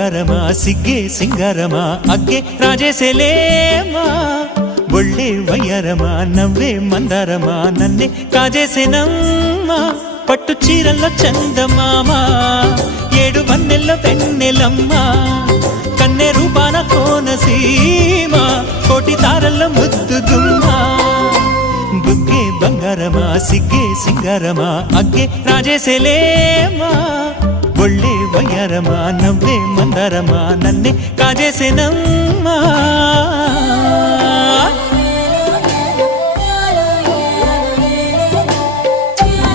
బంగారమా సిగ్గే సింగారమా అగ్గే రాజేసేలేమా ఒళ్ళే వయ్యారమా నవ్వే మందారమా నన్నే కాజేసేనమ్మా పట్టు చీరల్లో చందమామా ఏడు వన్నెల్లో వెన్నెలమ్మా కన్నె రూపాన కోనసీమ కోటి తారల్లో ముద్దుగుమ్మా బుగ్గే బంగారమా సిగ్గే సింగారమా అగ్గే రాజేసేలేమా ఒళ్ళే వయ్యారమా నవ్వే మందారమా నన్నే కాజేసేనమ్మా